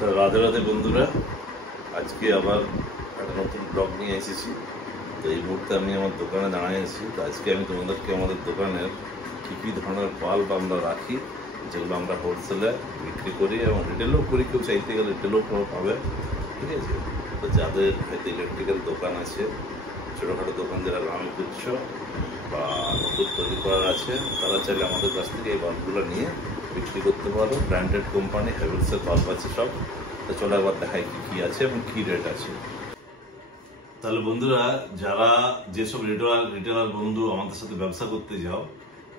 তো রাধে রাধে বন্ধুরা, আজকে আবার একটা নতুন ব্লগ নিয়ে এসেছি। তো এই মুহূর্তে আমি আমার দোকানে দাঁড়িয়েছি। তো আজকে আমি তোমাদেরকে আমাদের দোকানের কী কী ধরনের বাল্ব আমরা রাখি, যেগুলো আমরা হোলসেলে বিক্রি করি এবং রিটেলও করি। কেউ চাইতে গেলে রিটেলও পাবে, ঠিক আছে। তো যাদের হয়তো ইলেকট্রিক্যাল দোকান আছে, ছোটোখাটো দোকান যারা রান করছো বা নতুন তৈরি করার আছে, তারা চাইলে আমাদের কাছ থেকে এই বাল্বগুলো নিয়ে বিক্রি করতে পারো। ব্র্যান্ডেড কোম্পানি হ্যাভেলসের বাল্ব আছে সব। তো চলো একবার দেখাই কী কী আছে এবং কী রেট আছে। তাহলে বন্ধুরা, যারা যেসব রিটেলার বন্ধু আমাদের সাথে ব্যবসা করতে যাও,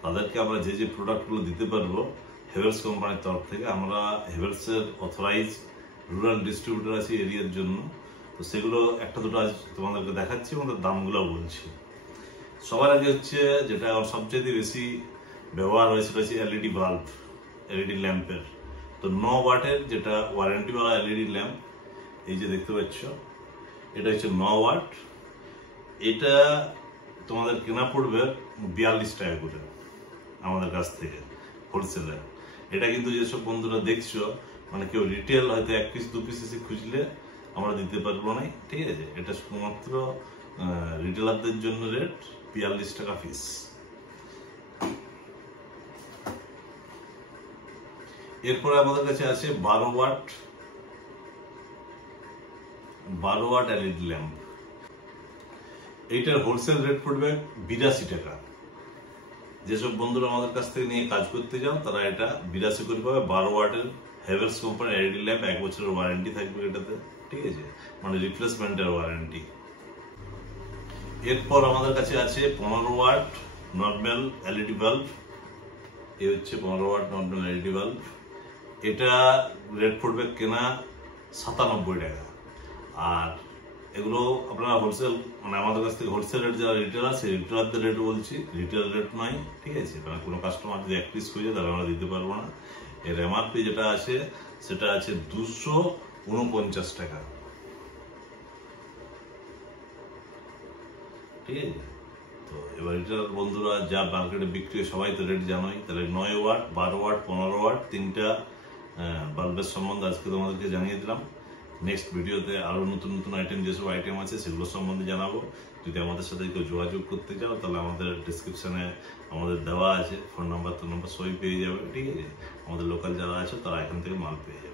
তাদেরকে আমরা যে যে প্রোডাক্টগুলো দিতে পারবো হ্যাভেলস কোম্পানির তরফ থেকে। আমরা হ্যাভেলসের অথরাইজ রুরাল ডিস্ট্রিবিউটর আছি এরিয়ার জন্য। তো সেগুলো একটা দুটো আজ তোমাদেরকে দেখাচ্ছি এবং তার দামগুলো বলছি। সবার আগে হচ্ছে যেটা সবচেয়ে বেশি ব্যবহার হয়, সেটা হচ্ছে এলইডি বাল্ব, এলইডি ল্যাম্পের। তো 9 ওয়াটের যেটা ওয়ারেন্টিওয়ালা এলইডি ল্যাম্প, এই যে দেখতে পাচ্ছ, এটা হচ্ছে 9 ওয়াট। এটা তোমাদের কেনা পড়বে 42 টাকা করে আমাদের কাছ থেকে হোলসেলে। এটা কিন্তু যেসব বন্ধুরা দেখছো, মানে কেউ রিটেল হয়তো 1 পিস 2 পিস এসে খুঁজলে আমরা দিতে পারবো না, ঠিক আছে। এটা শুধুমাত্র রিটেলারদের জন্য রেট 42 টাকা পিস। এরপরে আমাদের কাছে আছে 12 ওয়াট এলইডি ল্যাম্প। এইটার হোলসেল রেট পড়বে 82 টাকা। যেসব বন্ধুরা আমাদের কাছ থেকে নিয়ে কাজ করতে যাও, তারা এটা 82 করে পাবে। 12 ওয়াটের হ্যাভেলস কোম্পানির এলইডি ল্যাম্প, 1 বছরের ওয়ারেন্টি থাকবে এটাতে, ঠিক আছে, মানে রিপ্লেসমেন্টের ওয়ারেন্টি। এরপর আমাদের কাছে আছে 15 ওয়াট নর্মাল এলইডি বাল্ব। এই হচ্ছে 15 ওয়াট নর্মাল এলইডি বাল্ব। এটা রেট পড়বে কেনা 97 টাকা। আর এগুলো আপনারা হোলসেল, মানে আমাদের কাছ থেকে হোলসেল রেট, যারা রিটেলার আছে রিটেলারদের রেট বলছি, রিটেল রেট নয়, ঠিক আছে। মানে কোনো কাস্টমার যদি 1 পিস খুঁজে, তাহলে আমরা দিতে পারবো না। এর এমআরপি যেটা আছে সেটা আছে 249 টাকা, ঠিক আছে। তো এবার রিটেলার বন্ধুরা যা মার্কেটে বিক্রি হয়, সবাই তো রেট জানোই। তাহলে 9 ওয়াট, 12 ওয়াট, 15 ওয়াট, তিনটা বাল্বের সম্বন্ধে আজকে তোমাদেরকে জানিয়ে দিলাম। নেক্সট ভিডিওতে আরো নতুন নতুন যেসব আইটেম আছে সেগুলো সম্বন্ধে জানাবো। যদি আমাদের সাথে কেউ যোগাযোগ করতে চাও, তাহলে আমাদের ডিসক্রিপশনে আমাদের দেওয়া আছে ফোন নাম্বার, তো নাম্বার সবই পেয়ে যাবে, ঠিক আছে। আমাদের লোকাল যারা আছে তারা এখান থেকে মাল পেয়ে যাবে।